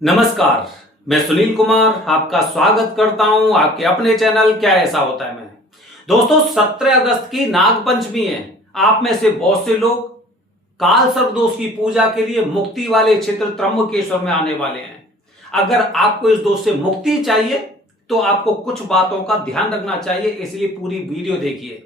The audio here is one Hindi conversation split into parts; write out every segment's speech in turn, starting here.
नमस्कार, मैं सुनील कुमार आपका स्वागत करता हूं आपके अपने चैनल क्या ऐसा होता है में। दोस्तों 17 अगस्त की नाग पंचमी है। आप में से बहुत से लोग काल सर्पदोष की पूजा के लिए मुक्ति वाले क्षेत्र त्र्यंबकेश्वर में आने वाले हैं। अगर आपको इस दोष से मुक्ति चाहिए तो आपको कुछ बातों का ध्यान रखना चाहिए, इसलिए पूरी वीडियो देखिए।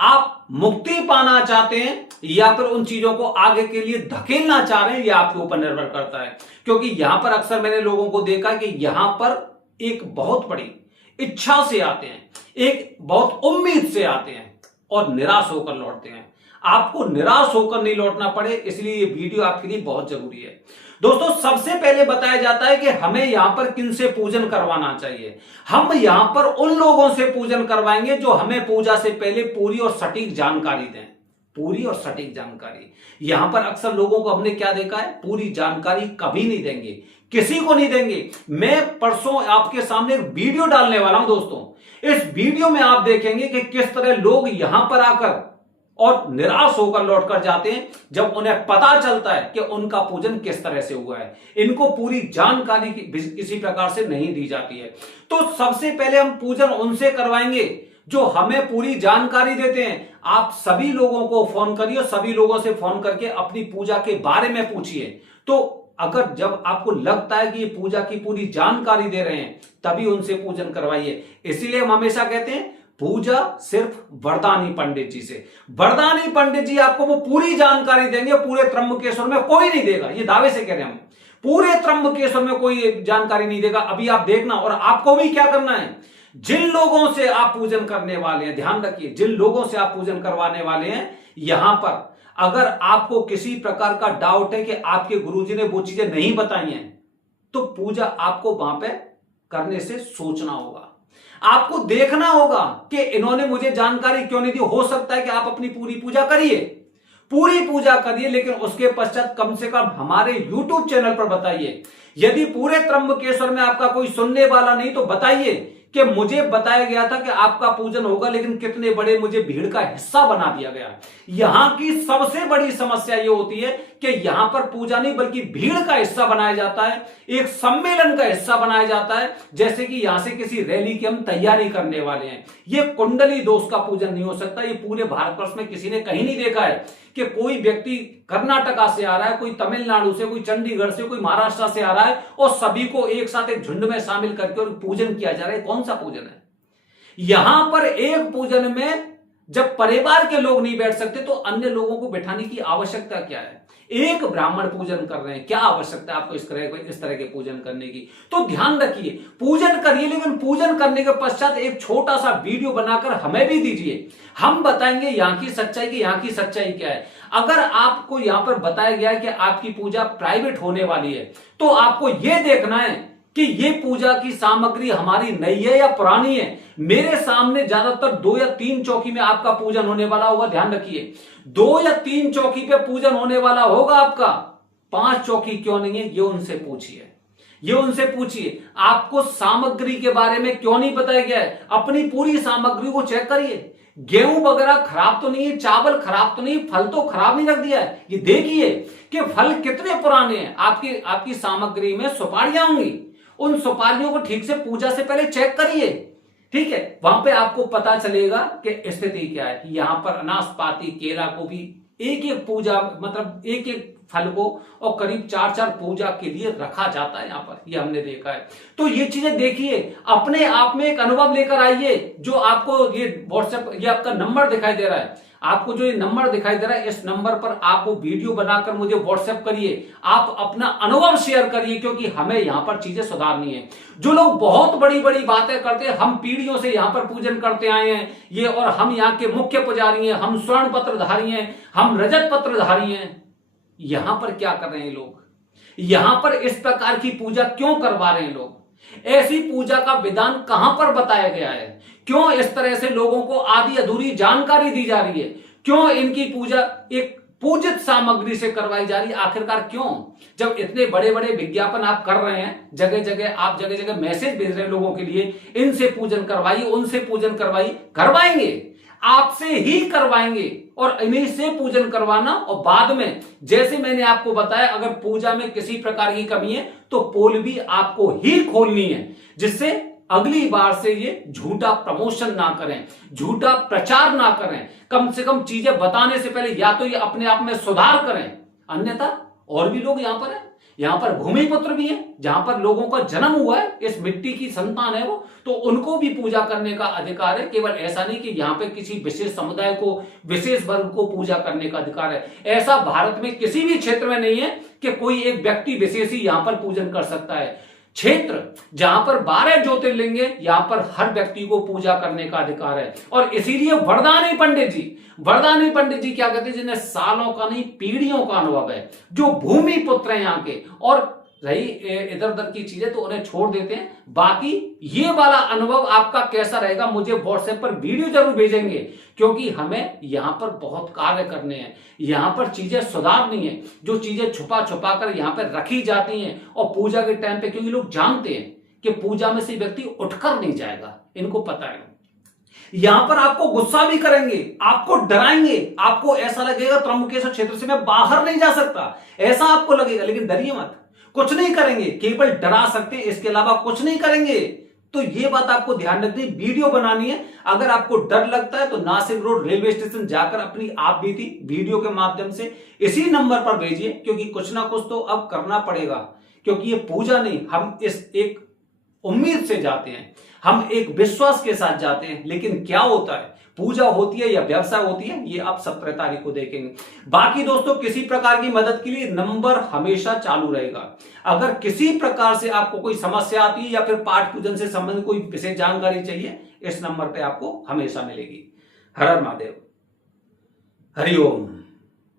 आप मुक्ति पाना चाहते हैं या फिर उन चीजों को आगे के लिए धकेलना चाह रहे हैं, यह आपके ऊपर निर्भर करता है। क्योंकि यहां पर अक्सर मैंने लोगों को देखा कि यहां पर एक बहुत बड़ी इच्छा से आते हैं, एक बहुत उम्मीद से आते हैं और निराश होकर लौटते हैं। आपको निराश होकर नहीं लौटना पड़े, इसलिए ये वीडियो आपके लिए बहुत जरूरी है। दोस्तों सबसे पहले बताया जाता है कि हमें यहां पर किन से पूजन करवाना चाहिए। हम यहां पर उन लोगों से पूजन करवाएंगे जो हमें पूजा से पहले पूरी और सटीक जानकारी दें। पूरी और सटीक जानकारी, यहां पर अक्सर लोगों को हमने क्या देखा है, पूरी जानकारी कभी नहीं देंगे, किसी को नहीं देंगे। मैं परसों आपके सामने एक वीडियो डालने वाला हूं दोस्तों। इस वीडियो में आप देखेंगे कि किस तरह लोग यहां पर आकर और निराश होकर लौटकर जाते हैं जब उन्हें पता चलता है कि उनका पूजन किस तरह से हुआ है। इनको पूरी जानकारी किसी प्रकार से नहीं दी जाती है। तो सबसे पहले हम पूजन उनसे करवाएंगे जो हमें पूरी जानकारी देते हैं। आप सभी लोगों को फोन करिए, सभी लोगों से फोन करके अपनी पूजा के बारे में पूछिए। तो अगर जब आपको लगता है कि ये पूजा की पूरी जानकारी दे रहे हैं तभी उनसे पूजन करवाइए। इसीलिए हम हमेशा कहते हैं पूजा सिर्फ वरदानी पंडित जी से। वरदानी पंडित जी आपको वो पूरी जानकारी देंगे, पूरे त्र्यंबकेश्वर में कोई नहीं देगा, ये दावे से कह रहे हैं हम। पूरे त्र्यंबकेश्वर में कोई जानकारी नहीं देगा। अभी आप देखना, और आपको भी क्या करना है, जिन लोगों से आप पूजन करने वाले हैं, ध्यान रखिए, जिन लोगों से आप पूजन करवाने वाले हैं, यहां पर अगर आपको किसी प्रकार का डाउट है कि आपके गुरुजी ने वो चीजें नहीं बताई हैं, तो पूजा आपको वहां पे करने से सोचना होगा। आपको देखना होगा कि इन्होंने मुझे जानकारी क्यों नहीं दी। हो सकता है कि आप अपनी पूरी पूजा करिए, पूरी पूजा करिए, लेकिन उसके पश्चात कम से कम हमारे YouTube चैनल पर बताइए। यदि पूरे त्र्यंबकेश्वर में आपका कोई सुनने वाला नहीं तो बताइए कि मुझे बताया गया था कि आपका पूजन होगा, लेकिन कितने बड़े मुझे भीड़ का हिस्सा बना दिया गया। यहां की सबसे बड़ी समस्या यह होती है कि यहां पर पूजा नहीं बल्कि भीड़ का हिस्सा बनाया जाता है, एक सम्मेलन का हिस्सा बनाया जाता है, जैसे कि यहां से किसी रैली की हम तैयारी करने वाले हैं। यह कुंडली दोष का पूजन नहीं हो सकता। ये पूरे भारतवर्ष में किसी ने कहीं नहीं देखा है कि कोई व्यक्ति कर्नाटका से आ रहा है, कोई तमिलनाडु से, कोई चंडीगढ़ से, कोई महाराष्ट्र से आ रहा है और सभी को एक साथ एक झुंड में शामिल करके और पूजन किया जा रहा है। कौन सा पूजन है? यहां पर एक पूजन में जब परिवार के लोग नहीं बैठ सकते तो अन्य लोगों को बैठाने की आवश्यकता क्या है? एक ब्राह्मण पूजन कर रहे हैं, क्या आवश्यकता है आपको इस तरह के पूजन करने की? तो ध्यान रखिए, पूजन करिए, लेकिन पूजन करने के पश्चात एक छोटा सा वीडियो बनाकर हमें भी दीजिए। हम बताएंगे यहां की सच्चाई की, यहां की सच्चाई क्या है। अगर आपको यहां पर बताया गया है कि आपकी पूजा प्राइवेट होने वाली है, तो आपको यह देखना है कि ये पूजा की सामग्री हमारी नई है या पुरानी है। मेरे सामने ज्यादातर 2 या 3 चौकी में आपका पूजन होने वाला होगा। ध्यान रखिए, 2 या 3 चौकी पे पूजन होने वाला होगा आपका, 5 चौकी क्यों नहीं है, ये उनसे पूछिए। ये उनसे पूछिए आपको सामग्री के बारे में क्यों नहीं बताया गया है। अपनी पूरी सामग्री को चेक करिए, गेहूं वगैरह खराब तो नहीं है, चावल खराब तो नहीं, फल तो खराब नहीं रख दिया है। ये देखिए कि फल कितने पुराने हैं। आपकी सामग्री में सुपारियां होंगी, उन सुपारियों को ठीक से पूजा से पहले चेक करिए। ठीक है, वहां पे आपको पता चलेगा कि स्थिति क्या है। यहां पर नाशपाती, केला को भी एक एक पूजा, मतलब एक एक फल को और करीब 4-4 पूजा के लिए रखा जाता है। यहां पर ये हमने देखा है। तो ये चीजें देखिए, अपने आप में एक अनुभव लेकर आइए। जो आपको ये व्हाट्सएप, ये आपका नंबर दिखाई दे रहा है, आपको जो ये नंबर दिखाई दे रहा है, इस नंबर पर आप वो वीडियो बनाकर मुझे व्हाट्सएप करिए। आप अपना अनुभव शेयर करिए, क्योंकि हमें यहां पर चीजें सुधारनी है। जो लोग बहुत बड़ी बड़ी बातें करते हैं, हम पीढ़ियों से यहां पर पूजन करते आए हैं ये, और हम यहाँ के मुख्य पुजारी हैं, हम स्वर्ण पत्रधारी हैं, हम रजत पत्रधारी हैं। यहां पर क्या कर रहे हैं लोग? यहां पर इस प्रकार की पूजा क्यों करवा रहे हैं लोग? ऐसी पूजा का विधान कहां पर बताया गया है? क्यों इस तरह से लोगों को आधी अधूरी जानकारी दी जा रही है? क्यों इनकी पूजा एक पूजित सामग्री से करवाई जा रही है? आखिरकार क्यों? जब इतने बड़े बड़े विज्ञापन आप कर रहे हैं, जगह जगह मैसेज भेज रहे हैं लोगों के लिए, इनसे पूजन करवाइए, उनसे पूजन करवाइए, करवाएंगे। आपसे ही करवाएंगे और इन्हीं से पूजन करवाना। और बाद में जैसे मैंने आपको बताया, अगर पूजा में किसी प्रकार की कमी है तो पोल भी आपको ही खोलनी है, जिससे अगली बार से ये झूठा प्रमोशन ना करें, झूठा प्रचार ना करें। कम से कम चीजें बताने से पहले या तो ये अपने आप में सुधार करें, अन्यथा और भी लोग यहां पर है, यहां पर भूमिपुत्र भी है, जहां पर लोगों का जन्म हुआ है, इस मिट्टी की संतान है वो, तो उनको भी पूजा करने का अधिकार है। केवल ऐसा नहीं कि यहां पे किसी विशेष समुदाय को, विशेष वर्ग को पूजा करने का अधिकार है। ऐसा भारत में किसी भी क्षेत्र में नहीं है कि कोई एक व्यक्ति विशेष ही यहां पर पूजन कर सकता है। क्षेत्र जहां पर 12 ज्योतिर्लिंग है, यहां पर हर व्यक्ति को पूजा करने का अधिकार है। और इसीलिए वरदानी पंडित जी क्या कहते हैं, जिन्हें सालों का नहीं पीढ़ियों का अनुभव है, जो भूमि पुत्र हैं यहाँ के, और रही इधर उधर की चीजें तो उन्हें छोड़ देते हैं। बाकी ये वाला अनुभव आपका कैसा रहेगा, मुझे व्हाट्सएप पर वीडियो जरूर भेजेंगे, क्योंकि हमें यहां पर बहुत कार्य करने हैं, यहां पर चीजें सुधारनी है। जो चीजें छुपा छुपा कर यहां पर रखी जाती हैं और पूजा के टाइम पे, क्योंकि लोग जानते हैं कि पूजा में से व्यक्ति उठकर नहीं जाएगा, इनको पता है। यहां पर आपको गुस्सा भी करेंगे, आपको डराएंगे, आपको ऐसा लगेगा त्र्यंबकेश्वर क्षेत्र से मैं बाहर नहीं जा सकता, ऐसा आपको लगेगा। लेकिन डरिए मत, कुछ नहीं करेंगे, केवल डरा सकते हैं, इसके अलावा कुछ नहीं करेंगे। तो ये बात आपको ध्यान रखनी, वीडियो बनानी है। अगर आपको डर लगता है तो नासिक रोड रेलवे स्टेशन जाकर अपनी आप बीती वीडियो के माध्यम से इसी नंबर पर भेजिए, क्योंकि कुछ ना कुछ तो अब करना पड़ेगा। क्योंकि ये पूजा नहीं, हम इस एक उम्मीद से जाते हैं, हम एक विश्वास के साथ जाते हैं। लेकिन क्या होता है, पूजा होती है या व्यवसाय होती है, ये आप 17 तारीख को देखेंगे। बाकी दोस्तों, किसी प्रकार की मदद के लिए नंबर हमेशा चालू रहेगा। अगर किसी प्रकार से आपको कोई समस्या आती है या फिर पाठ पूजन से संबंधित कोई विशेष जानकारी चाहिए, इस नंबर पे आपको हमेशा मिलेगी। हर हर महादेव, हरिओम।